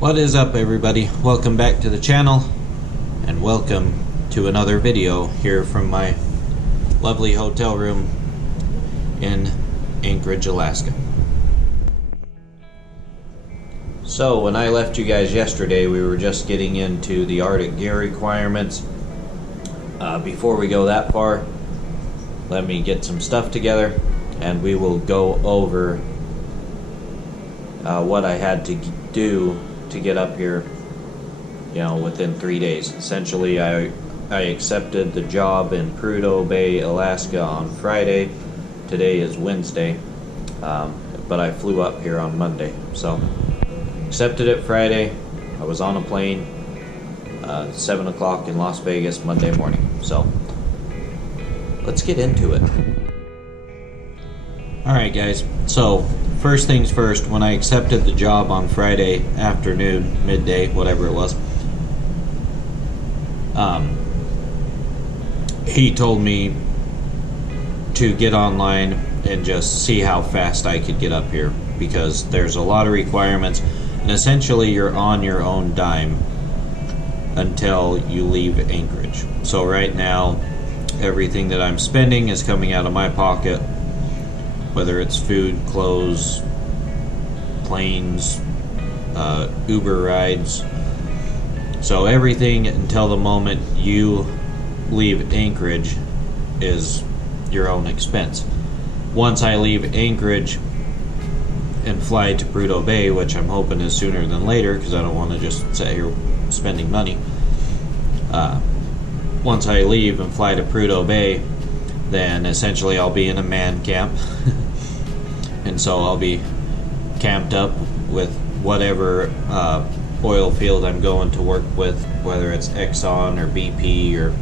What is up, everybody? Welcome back to the channel and welcome to another video here from my lovely hotel room in Anchorage, Alaska. So when I left you guys yesterday, we were just getting into the Arctic gear requirements. Before we go that far, let me get some stuff together and we will go over what I had to do to get up here, within 3 days. Essentially, I accepted the job in Prudhoe Bay, Alaska on Friday. Today is Wednesday, but I flew up here on Monday. So, accepted it Friday. I was on a plane, 7 o'clock in Las Vegas, Monday morning. So, let's get into it. Alright guys, so first things first, when I accepted the job on Friday afternoon, midday, whatever it was, he told me to get online and just see how fast I could get up here, because there's a lot of requirements, and essentially you're on your own dime until you leave Anchorage. So right now, everything that I'm spending is coming out of my pocket, whether it's food, clothes, planes, Uber rides. So everything until the moment you leave Anchorage is your own expense. Once I leave Anchorage and fly to Prudhoe Bay, which I'm hoping is sooner than later because I don't want to just sit here spending money. Once I leave and fly to Prudhoe Bay, then essentially I'll be in a man camp. And so I'll be camped up with whatever oil field I'm going to work with, whether it's Exxon or BP or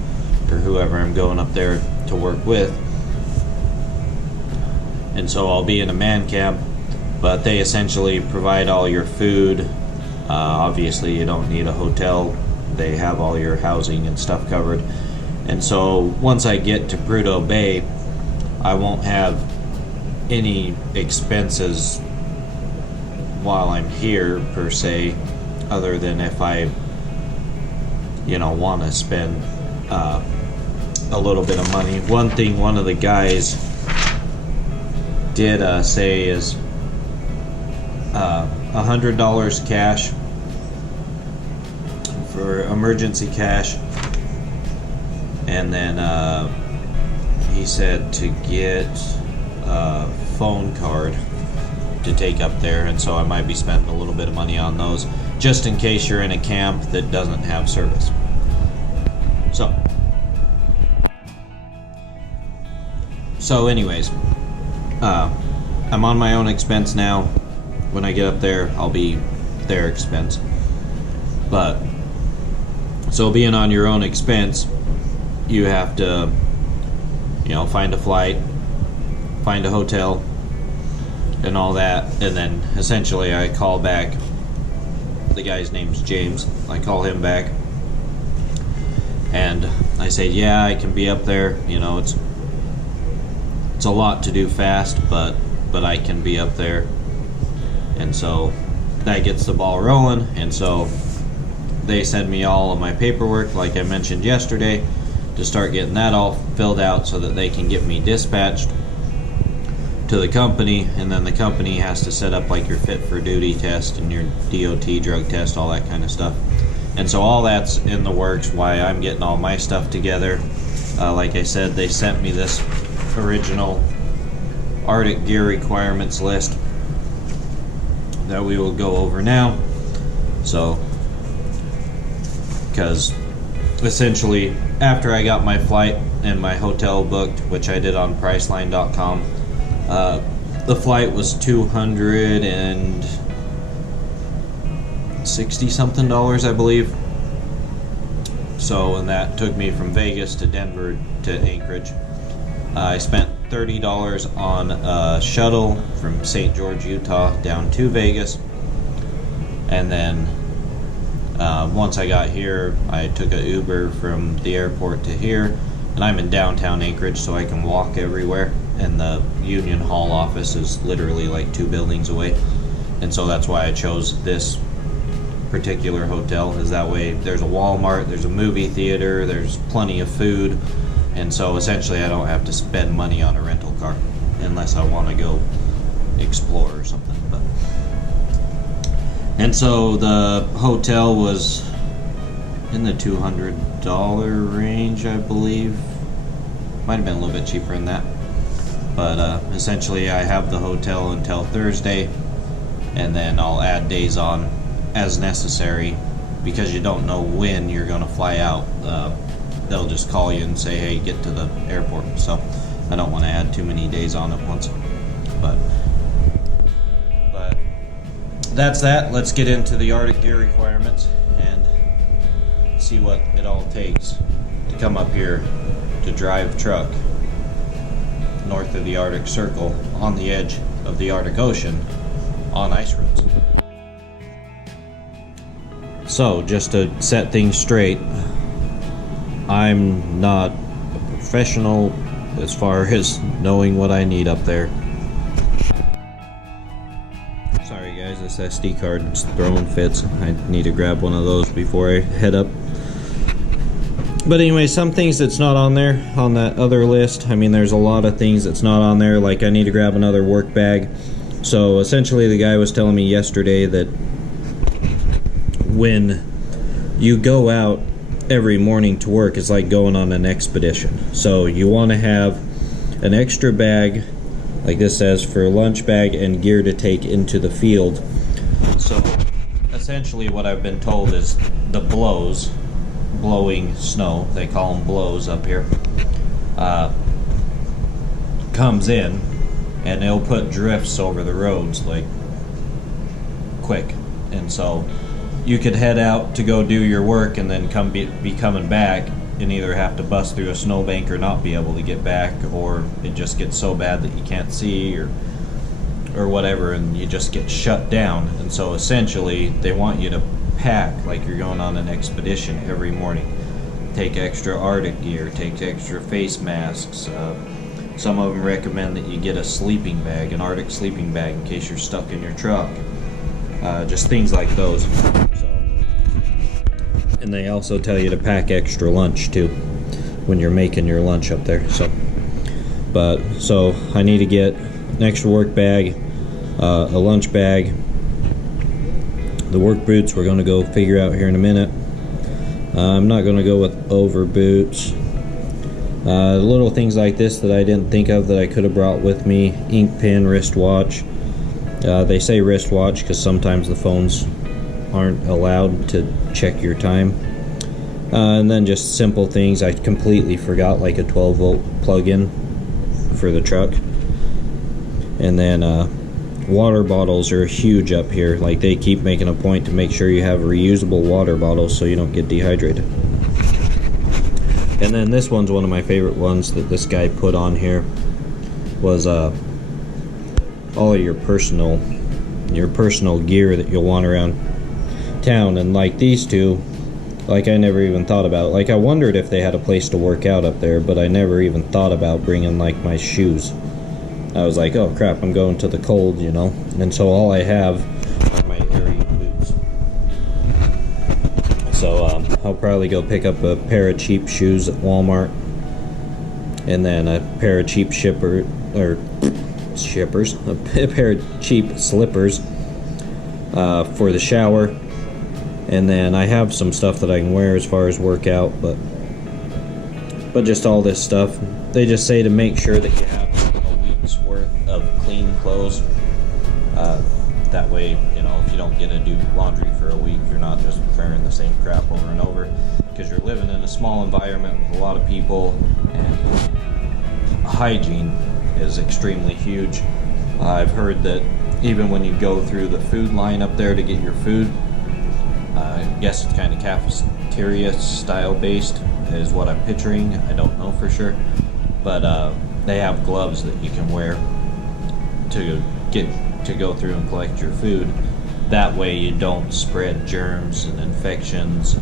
whoever I'm going up there to work with. And so I'll be in a man camp, but they essentially provide all your food. Obviously you don't need a hotel. They have all your housing and stuff covered. And so once I get to Prudhoe Bay, I won't have any expenses while I'm here per se, other than if I want to spend a little bit of money. One thing one of the guys did say is $100 cash for emergency cash, and then he said to get a phone card to take up there, and so I might be spending a little bit of money on those just in case you're in a camp that doesn't have service. So anyways, I'm on my own expense now. When I get up there, I'll be their expense. But so being on your own expense, you have to find a flight, find a hotel, and all that, and then essentially I call back. The guy's name's James. I call him back and I say, yeah, I can be up there. It's a lot to do fast, but I can be up there. And so that gets the ball rolling, and so they send me all of my paperwork, like I mentioned yesterday, to start getting that all filled out so that they can get me dispatched to the company, and then the company has to set up like your fit for duty test and your DOT drug test, all that kind of stuff. And so all that's in the works while I'm getting all my stuff together. Like I said, they sent me this original Arctic gear requirements list that we will go over now. So, because essentially after I got my flight and my hotel booked, which I did on Priceline.com, the flight was $260 something, I believe. So, and that took me from Vegas to Denver to Anchorage. I spent $30 on a shuttle from St. George, Utah down to Vegas. And then once I got here, I took an Uber from the airport to here. And I'm in downtown Anchorage, so I can walk everywhere. And the Union Hall office is literally like 2 buildings away. And so that's why I chose this particular hotel, is that way there's a Walmart, there's a movie theater, there's plenty of food, and so essentially I don't have to spend money on a rental car unless I want to go explore or something. But and so the hotel was in the $200 range, I believe. Might have been a little bit cheaper than that. But essentially I have the hotel until Thursday, and then I'll add days on as necessary, because you don't know when you're going to fly out. They'll just call you and say, hey, get to the airport. So I don't want to add too many days on at once. But that's that. Let's get into the Arctic gear requirements and see what it all takes to come up here to drive truck north of the Arctic Circle on the edge of the Arctic Ocean on ice roads. So, just to set things straight, I'm not a professional as far as knowing what I need up there. Sorry guys, this SD card is throwing fits. I need to grab one of those before I head up. But anyway, some things that's not on there, on that other list, I mean there's a lot of things that's not on there, like I need to grab another work bag. So essentially the guy was telling me yesterday that when you go out every morning to work, it's like going on an expedition. So you want to have an extra bag, like this says, for a lunch bag and gear to take into the field. So essentially what I've been told is the blowing snow, they call them blows up here, comes in and it'll put drifts over the roads like quick, and so you could head out to go do your work and then be coming back and either have to bust through a snowbank or not be able to get back, or it just gets so bad that you can't see or whatever, and you just get shut down. And so essentially they want you to pack like you're going on an expedition every morning. Take extra Arctic gear, take extra face masks. Some of them recommend that you get a sleeping bag, an Arctic sleeping bag, in case you're stuck in your truck. Just things like those. So, and they also tell you to pack extra lunch too when you're making your lunch up there. So I need to get an extra work bag, a lunch bag. The work boots we're going to go figure out here in a minute. I'm not going to go with over boots. Little things like this that I didn't think of that I could have brought with me. Ink pen, wristwatch. They say wristwatch because sometimes the phones aren't allowed to check your time. And then just simple things I completely forgot, like a 12-volt plug-in for the truck. And then water bottles are huge up here. Like, they keep making a point to make sure you have reusable water bottles so you don't get dehydrated. And then this one's one of my favorite ones that this guy put on here, was all of your personal gear that you'll want around town. And like these two, like I never even thought about it. Like, I wondered if they had a place to work out up there, but I never even thought about bringing like my shoes. I was like, oh crap, I'm going to the cold, you know. And so all I have are my airy boots. So I'll probably go pick up a pair of cheap shoes at Walmart, and then a pair of cheap a pair of cheap slippers for the shower. And then I have some stuff that I can wear as far as workout, but just all this stuff. They just say to make sure that you have a week's worth of clean clothes. That way, you know, if you don't get to do laundry for a week, you're not just wearing the same crap over and over, because you're living in a small environment with a lot of people, and hygiene is extremely huge. I've heard that even when you go through the food line up there to get your food, I guess it's kind of cafeteria style based is what I'm picturing. I don't know for sure, but they have gloves that you can wear to go through and collect your food. That way you don't spread germs and infections,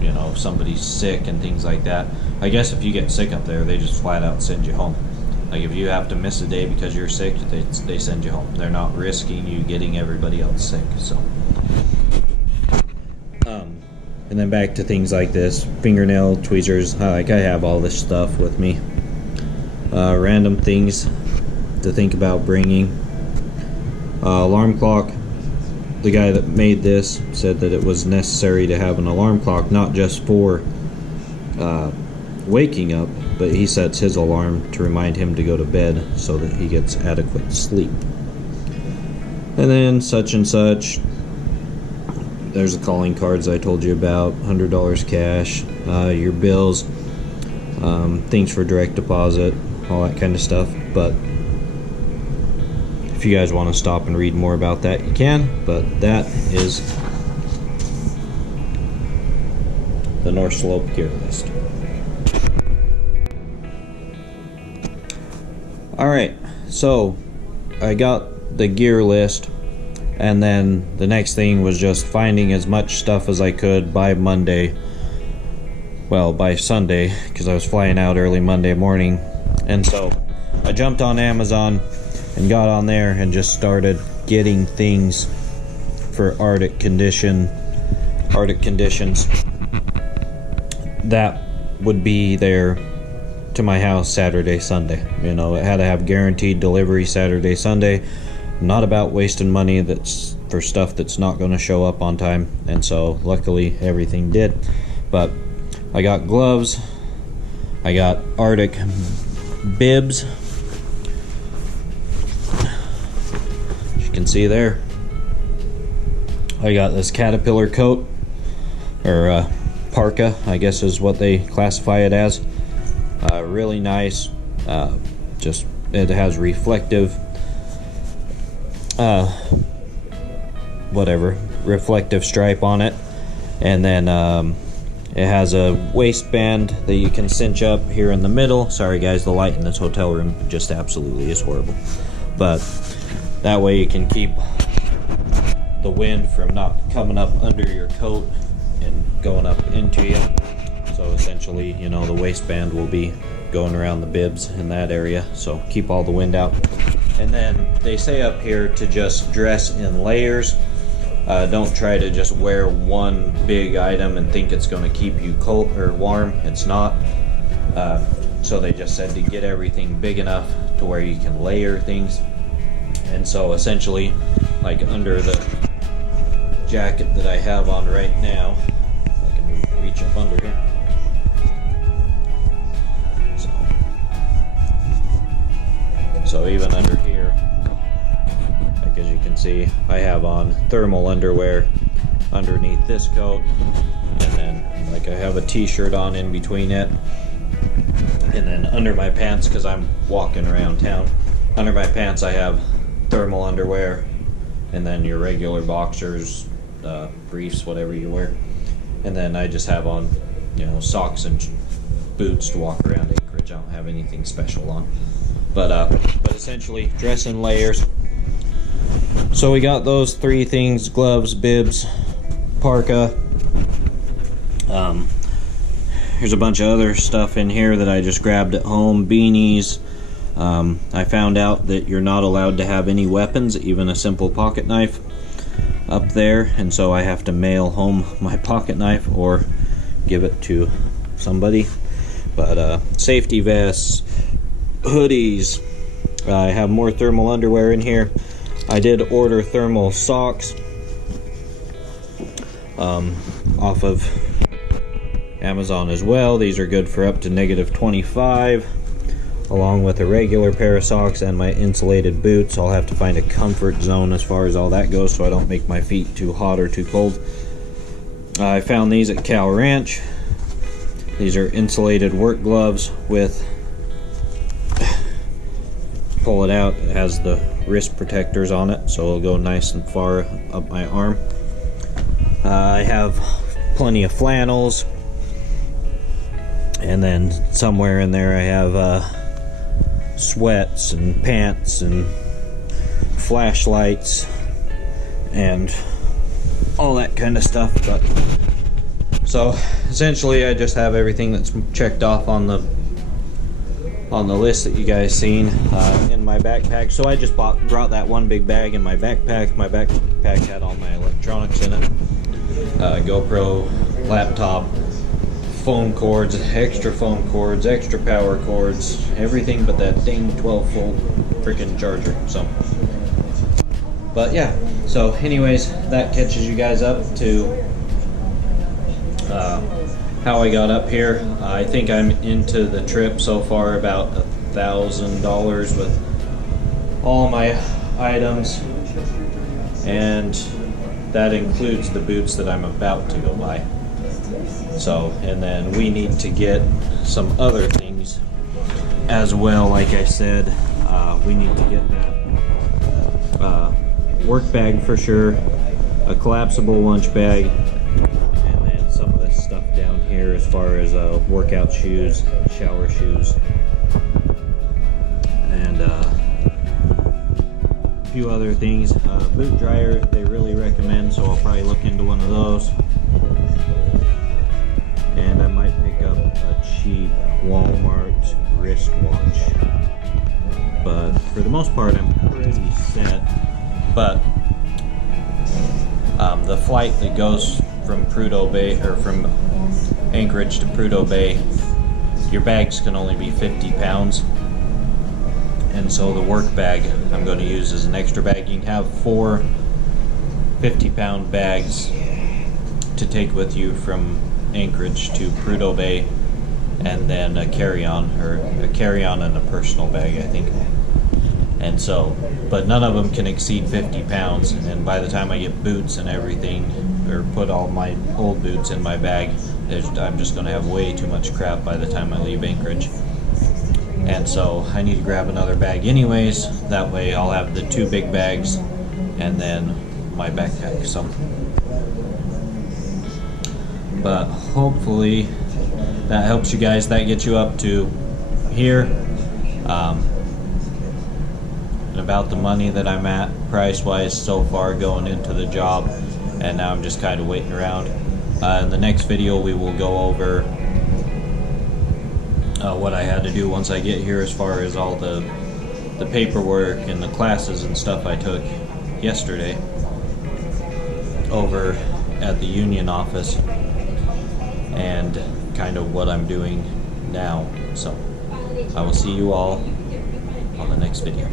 you know, if somebody's sick and things like that. I guess if you get sick up there, they just flat out send you home. Like, if you have to miss a day because you're sick, they send you home. They're not risking you getting everybody else sick. So, And then back to things like this, fingernail tweezers. Like, I have all this stuff with me. Random things to think about bringing. Alarm clock. The guy that made this said that it was necessary to have an alarm clock, not just for waking up, but he sets his alarm to remind him to go to bed so that he gets adequate sleep. And then such and such. There's the calling cards I told you about, $100 cash, your bills, things for direct deposit, all that kind of stuff. But if you guys want to stop and read more about that, you can. But that is the North Slope gear list. Alright, so I got the gear list, and then the next thing was just finding as much stuff as I could by Monday. Well, by Sunday, because I was flying out early Monday morning. And so I jumped on Amazon and got on there and just started getting things for Arctic conditions that would be there to my house Saturday, Sunday. You know, it had to have guaranteed delivery Saturday, Sunday. Not about wasting money that's for stuff that's not going to show up on time. And so luckily everything did. But I got gloves, I got Arctic bibs, as you can see there. I got this caterpillar coat, or parka, I guess is what they classify it as. Really nice. Just it has reflective reflective stripe on it, and then it has a waistband that you can cinch up here in the middle. Sorry guys, the light in this hotel room just absolutely is horrible, but that way you can keep the wind from not coming up under your coat and going up into you. So essentially, you know, the waistband will be going around the bibs in that area, so keep all the wind out. And then they say up here to just dress in layers. Don't try to just wear one big item and think it's going to keep you cold or warm. It's not. So they just said to get everything big enough to where you can layer things. And so essentially, like under the jacket that I have on right now, I can reach up under here. So even under here, like as you can see, I have on thermal underwear underneath this coat, and then like I have a t-shirt on in between it, and then under my pants, because I'm walking around town, under my pants I have thermal underwear, and then your regular boxers, briefs, whatever you wear, and then I just have on, you know, socks and boots to walk around Anchorage. I don't have anything special on. But essentially, dress in layers. So we got those three things: gloves, bibs, parka. Here's a bunch of other stuff in here that I just grabbed at home. Beanies. I found out that you're not allowed to have any weapons, even a simple pocket knife, up there. And so I have to mail home my pocket knife or give it to somebody. But safety vests, hoodies. I have more thermal underwear in here. I did order thermal socks off of Amazon as well. These are good for up to -25, along with a regular pair of socks and my insulated boots. I'll have to find a comfort zone as far as all that goes so I don't make my feet too hot or too cold. I found these at Cal Ranch. These are insulated work gloves with, pull it out, it has the wrist protectors on it, so it'll go nice and far up my arm. I have plenty of flannels, and then somewhere in there I have sweats and pants and flashlights and all that kind of stuff. But so essentially I just have everything that's checked off on the list that you guys seen in my backpack. So I just brought that one big bag in my backpack. My backpack had all my electronics in it, GoPro, laptop, phone cords, extra phone cords, extra power cords, everything but that dang 12-volt freaking charger. So, but yeah, so anyways, that catches you guys up to how I got up here. I think I'm into the trip so far about $1,000 with all my items, and that includes the boots that I'm about to go buy. So, and then we need to get some other things as well. Like I said, we need to get that work bag for sure, a collapsible lunch bag, and then some of this stuff down here as far as workout shoes, shower shoes, and a few other things. Boot dryer they really recommend, so I'll probably look into one of those. And I might pick up a cheap Walmart wristwatch. But for the most part, I'm pretty set. But the flight that goes from Prudhoe Bay, or from Anchorage to Prudhoe Bay, your bags can only be 50 pounds. And so the work bag I'm going to use as an extra bag. You can have 4 50-pound bags to take with you from Anchorage to Prudhoe Bay, and then a carry-on, or a carry-on and a personal bag, I think. And so, but none of them can exceed 50 pounds, and by the time I get boots and everything, or put all my old boots in my bag, I'm just going to have way too much crap by the time I leave Anchorage. And so I need to grab another bag anyways, that way I'll have the 2 big bags and then my backpack. So, but hopefully that helps you guys. That gets you up to here, and about the money that I'm at price wise so far going into the job, and now I'm just kind of waiting around. In the next video we will go over what I had to do once I get here as far as all the paperwork and the classes and stuff I took yesterday over at the union office, and kind of what I'm doing now. So I will see you all on the next video.